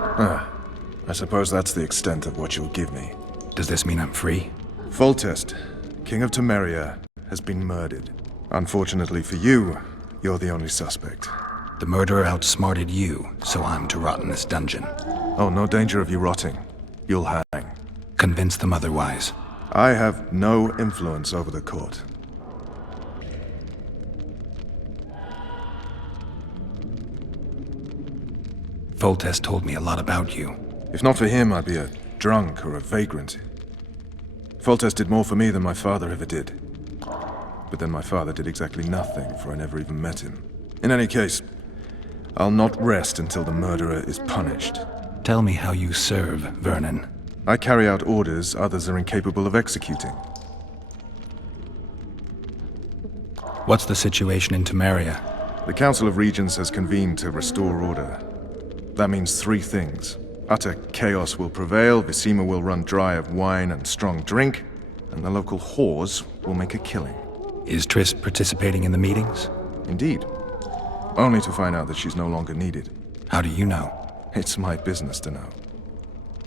I suppose that's the extent of what you'll give me. Does this mean I'm free? Foltest, King of Temeria, has been murdered. Unfortunately for you, you're the only suspect. The murderer outsmarted you, so I'm to rot in this dungeon. Oh, no danger of you rotting. You'll hang. Convince them otherwise. I have no influence over the court. Foltest told me a lot about you. If not for him, I'd be a drunk or a vagrant. Foltest did more for me than my father ever did. But then my father did exactly nothing, for I never even met him. In any case, I'll not rest until the murderer is punished. Tell me how you serve, Vernon. I carry out orders others are incapable of executing. What's the situation in Temeria? The Council of Regents has convened to restore order. That means three things. Utter chaos will prevail, Visima will run dry of wine and strong drink, and the local whores will make a killing. Is Triss participating in the meetings? Indeed. Only to find out that she's no longer needed. How do you know? It's my business to know.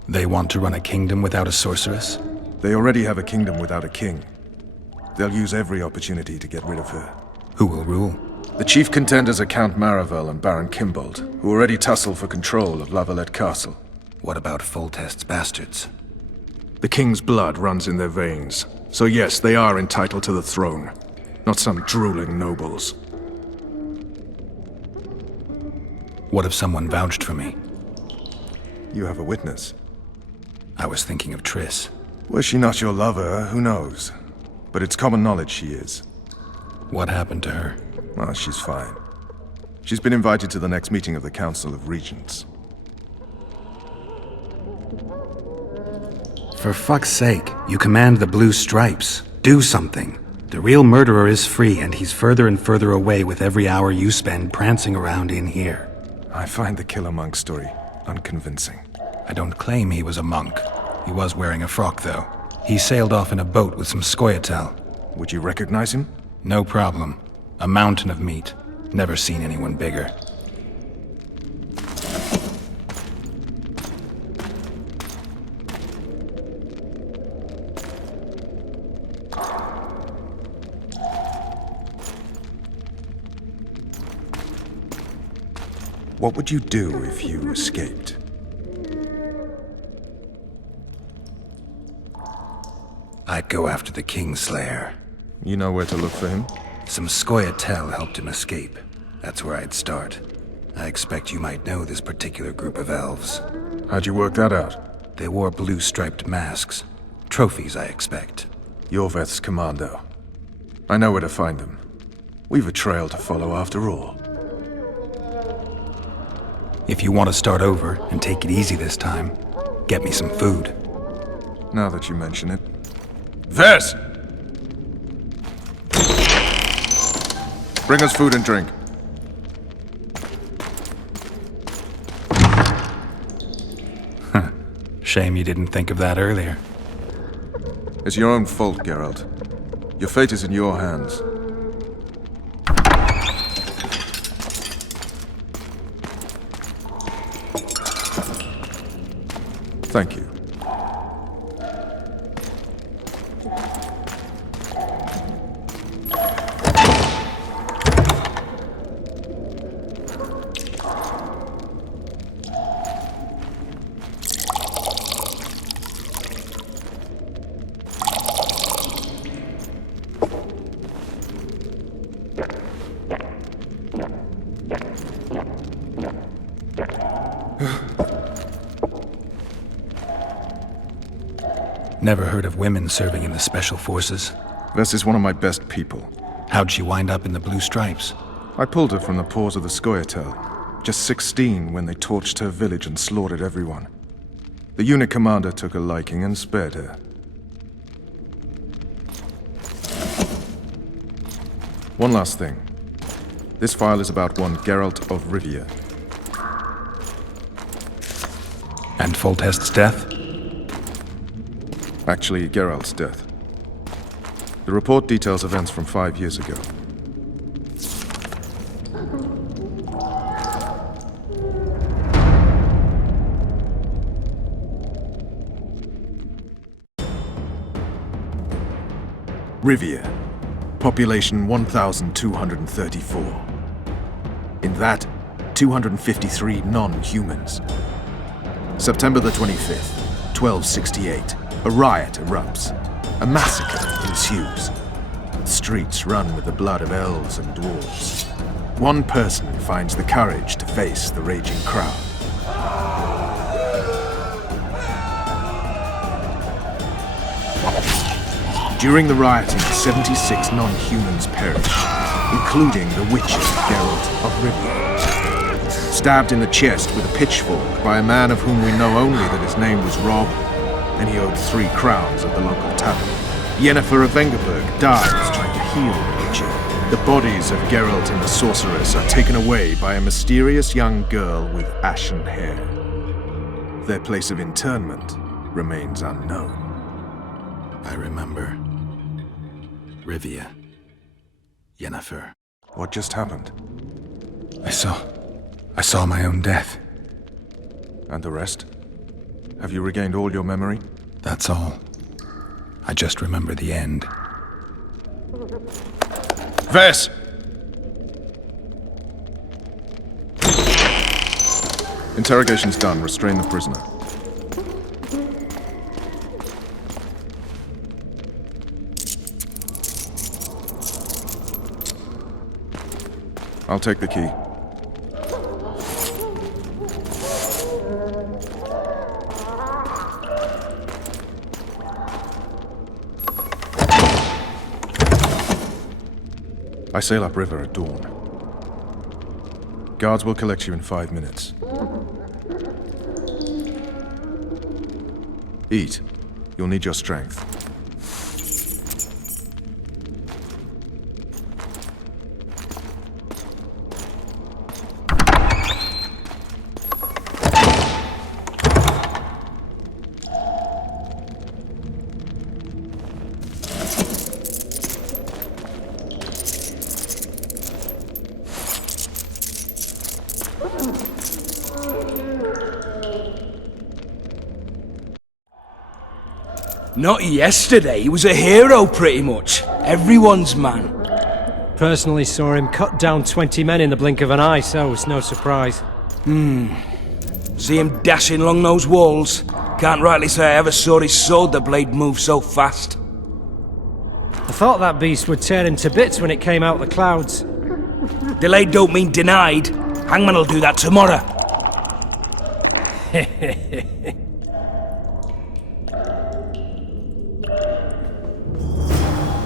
They want to run a kingdom without a sorceress? They already have a kingdom without a king. They'll use every opportunity to get rid of her. Who will rule? The chief contenders are Count Maravel and Baron Kimbold, who already tussle for control of Lavalette Castle. What about Foltest's bastards? The king's blood runs in their veins, so yes, they are entitled to the throne. Not some drooling nobles. What if someone vouched for me? You have a witness. I was thinking of Triss. Was she not your lover, who knows? But it's common knowledge she is. What happened to her? Oh, she's fine. She's been invited to the next meeting of the Council of Regents. For fuck's sake, you command the Blue Stripes. Do something. The real murderer is free, and he's further and further away with every hour you spend prancing around in here. I find the Killer Monk story unconvincing. I don't claim he was a monk. He was wearing a frock, though. He sailed off in a boat with some Scoia'tael. Would you recognize him? No problem. A mountain of meat. Never seen anyone bigger. What would you do if you escaped? I'd go after the Kingslayer. You know where to look for him? Some Scoia'tael helped him escape. That's where I'd start. I expect you might know this particular group of elves. How'd you work that out? They wore blue-striped masks. Trophies, I expect. Yorveth's commando. I know where to find them. We've a trail to follow after all. If you want to start over and take it easy this time, get me some food. Now that you mention it. Vess! Bring us food and drink. Shame you didn't think of that earlier. It's your own fault, Geralt. Your fate is in your hands. Thank you. Never heard of women serving in the Special Forces. Vess is one of my best people. How'd she wind up in the Blue Stripes? I pulled her from the paws of the Scoia'tael. Just 16 when they torched her village and slaughtered everyone. The unit commander took a liking and spared her. One last thing. This file is about one Geralt of Rivia. And Foltest's death? Actually, Geralt's death. The report details events from 5 years ago. Rivia. Population 1,234. In that, 253 non-humans. September the 25th, 1268. A riot erupts. A massacre ensues. The streets run with the blood of elves and dwarves. One person finds the courage to face the raging crowd. During the rioting, 76 non-humans perished, including the witcher Geralt of Rivia. Stabbed in the chest with a pitchfork by a man of whom we know only that his name was Rob, and he owed 3 crowns at the local tavern. Yennefer of Vengerberg dies trying to heal the witcher. The bodies of Geralt and the sorceress are taken away by a mysterious young girl with ashen hair. Their place of interment remains unknown. I remember. Rivia. Yennefer. What just happened? I saw my own death. And the rest? Have you regained all your memory? That's all. I just remember the end. Vess! Interrogation's done. Restrain the prisoner. I'll take the key. I sail upriver at dawn. Guards will collect you in 5 minutes. Eat. You'll need your strength. Not yesterday, he was a hero pretty much. Everyone's man. Personally saw him cut down 20 men in the blink of an eye, so it's no surprise. See him dashing along those walls. Can't rightly say I ever saw his sword the blade move so fast. I thought that beast would tear him to bits when it came out the clouds. Delayed don't mean denied. Hangman'll do that tomorrow.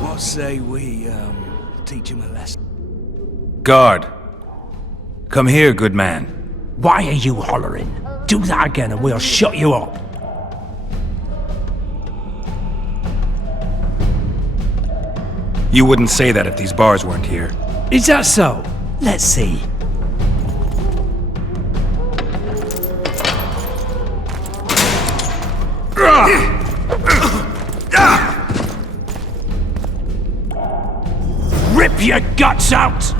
What say we, teach him a lesson? Guard! Come here, good man. Why are you hollering? Do that again and we'll shut you up. You wouldn't say that if these bars weren't here. Is that so? Let's see. Rip your guts out!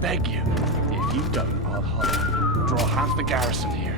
Beg you. If you don't, I'll holler. Draw half the garrison here.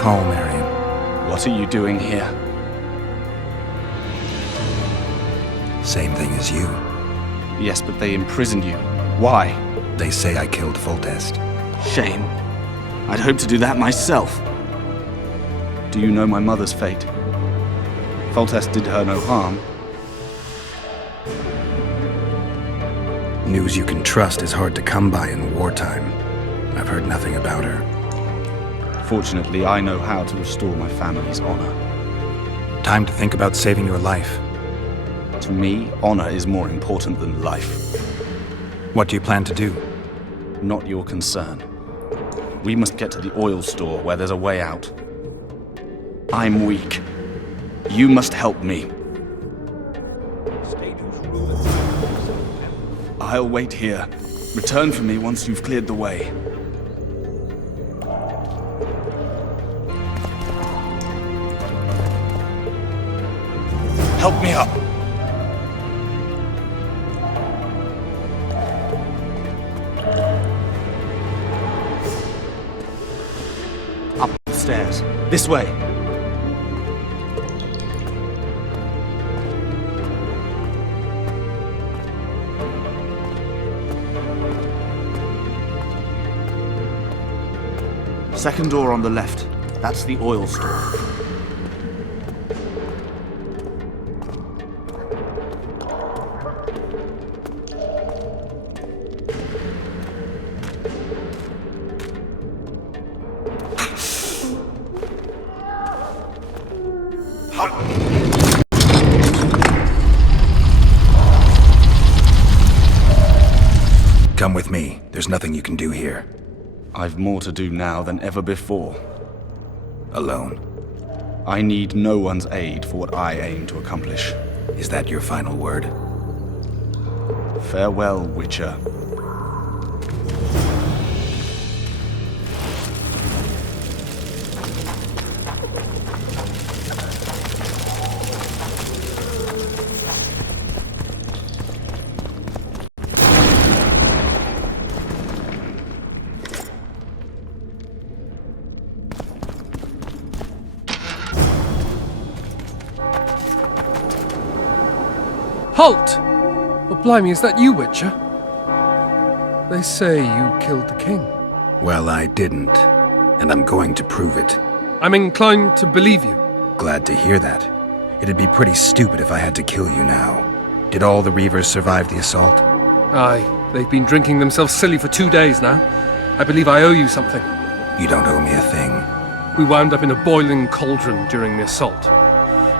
calm, Arion. What are you doing here? Same thing as you. Yes, but they imprisoned you. Why? They say I killed Foltest. Shame. I'd hoped to do that myself. Do you know my mother's fate? Foltest did her no harm. News you can trust is hard to come by in wartime. I've heard nothing about her. Fortunately, I know how to restore my family's honor. Time to think about saving your life. To me, honor is more important than life. What do you plan to do? Not your concern. We must get to the oil store where there's a way out. I'm weak. You must help me. I'll wait here. Return for me once you've cleared the way. Help me up. Up the stairs. This way. Second door on the left. That's the oil store. Come with me. There's nothing you can do here. I've more to do now than ever before. Alone. I need no one's aid for what I aim to accomplish. Is that your final word? Farewell, Witcher. Halt! Oh, blimey, is that you, Witcher? They say you killed the king. Well, I didn't. And I'm going to prove it. I'm inclined to believe you. Glad to hear that. It'd be pretty stupid if I had to kill you now. Did all the Reavers survive the assault? Aye, they've been drinking themselves silly for 2 days now. I believe I owe you something. You don't owe me a thing. We wound up in a boiling cauldron during the assault.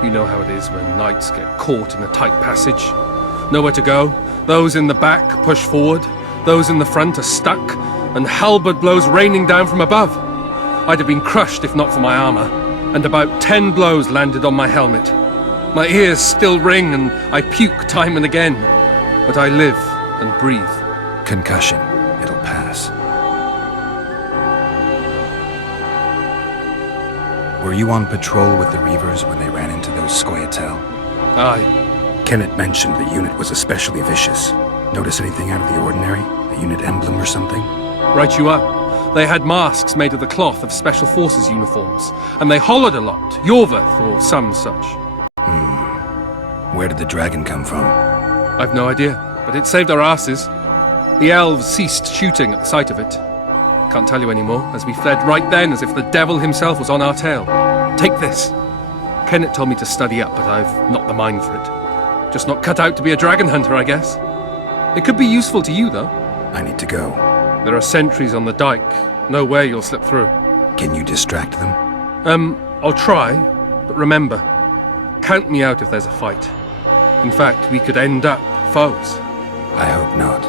You know how it is when knights get caught in a tight passage. Nowhere to go. Those in the back push forward. Those in the front are stuck. And halberd blows raining down from above. I'd have been crushed if not for my armor. And about 10 blows landed on my helmet. My ears still ring and I puke time and again. But I live and breathe. Concussion. It'll pass. Were you on patrol with the Reavers when they ran into those Scoia'tael? Aye. Kenneth mentioned the unit was especially vicious. Notice anything out of the ordinary? A unit emblem or something? Right you are. They had masks made of the cloth of Special Forces uniforms, and they hollered a lot, Yorveth or some such. Where did the dragon come from? I've no idea, but it saved our asses. The elves ceased shooting at the sight of it. Can't tell you anymore, as we fled right then as if the devil himself was on our tail. Take this. Kenneth told me to study up, but I've not the mind for it. Just not cut out to be a dragon hunter, I guess. It could be useful to you, though. I need to go. There are sentries on the dike. No way you'll slip through. Can you distract them? I'll try, but remember, count me out if there's a fight. In fact, we could end up foes. I hope not.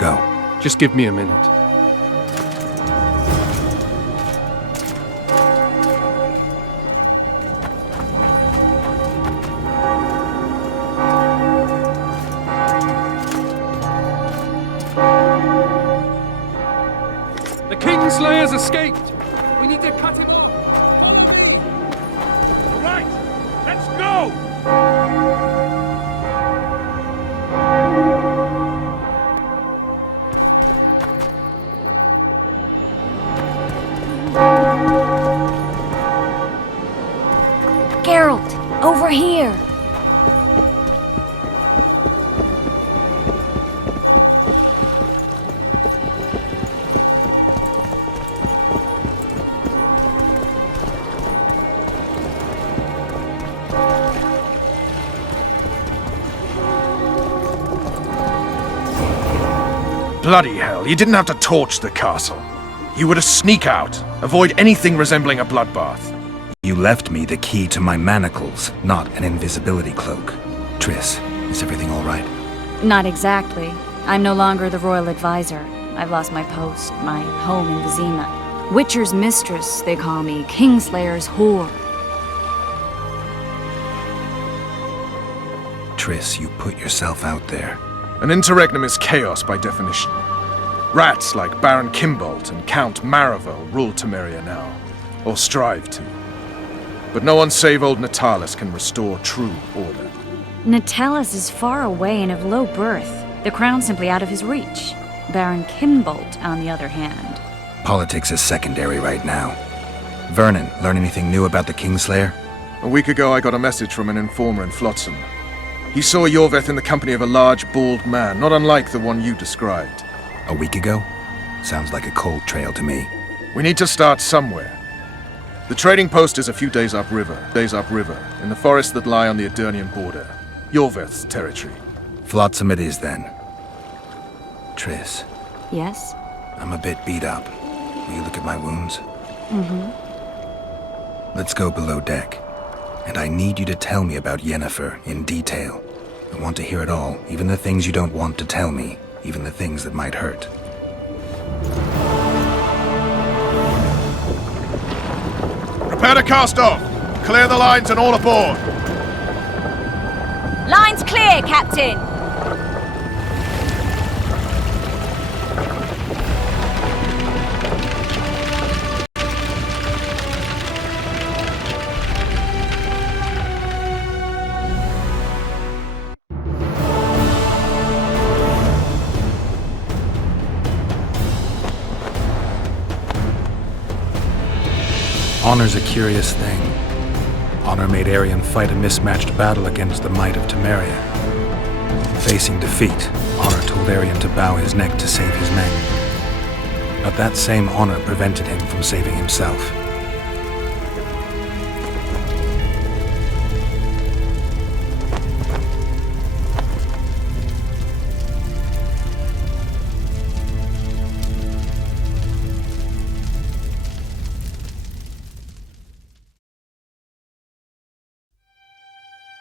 Go. Just give me a minute. The Kingslayer's escaped! We need to cut him off! Right! Let's go! Geralt, over here! Bloody hell, you didn't have to torch the castle. You were to sneak out, avoid anything resembling a bloodbath. You left me the key to my manacles, not an invisibility cloak. Triss, is everything all right? Not exactly. I'm no longer the royal advisor. I've lost my post, my home in Vizima. Witcher's mistress, they call me. Kingslayer's whore. Triss, you put yourself out there. An interregnum is chaos by definition. Rats like Baron Kimbolt and Count Maravel rule Temeria now, or strive to. But no one save old Natalis can restore true order. Natalis is far away and of low birth. The crown's simply out of his reach. Baron Kimbolt, on the other hand. Politics is secondary right now. Vernon, learn anything new about the Kingslayer? A week ago I got a message from an informer in Flotsam. He saw Yorveth in the company of a large, bald man, not unlike the one you described. A week ago? Sounds like a cold trail to me. We need to start somewhere. The trading post is a few days upriver, in the forests that lie on the Edirnian border. Yorveth's territory. Flotsam it is, then. Triss, Yes? I'm a bit beat up. Will you look at my wounds? Let's go below deck. And I need you to tell me about Yennefer in detail. I want to hear it all, even the things you don't want to tell me, even the things that might hurt. Prepare to cast off! Clear the lines and all aboard! Line's clear, Captain! Honor's a curious thing. Honor made Arion fight a mismatched battle against the might of Temeria. Facing defeat, Honor told Arion to bow his neck to save his men. But that same honor prevented him from saving himself.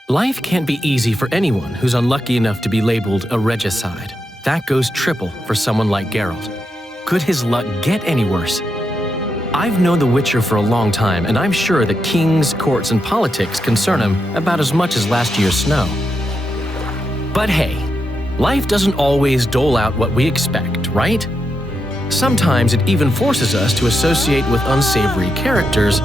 Life can't be easy for anyone who's unlucky enough to be labeled a regicide. That goes triple for someone like Geralt. Could his luck get any worse? I've known the Witcher for a long time, and I'm sure that kings, courts, and politics concern him about as much as last year's snow. But hey, life doesn't always dole out what we expect, right? Sometimes it even forces us to associate with unsavory characters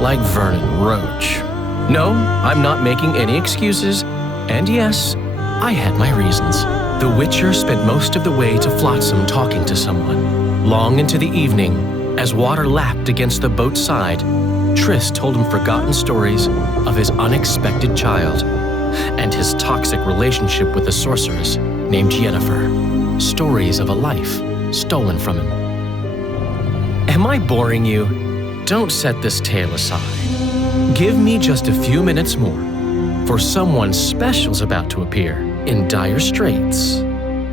like Vernon Roach. No, I'm not making any excuses, and yes, I had my reasons. The Witcher spent most of the way to Flotsam talking to someone. Long into the evening, as water lapped against the boat's side, Triss told him forgotten stories of his unexpected child and his toxic relationship with a sorceress named Yennefer. Stories of a life stolen from him. Am I boring you? Don't set this tale aside. Give me just a few minutes more, for someone special's about to appear in dire straits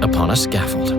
upon a scaffold.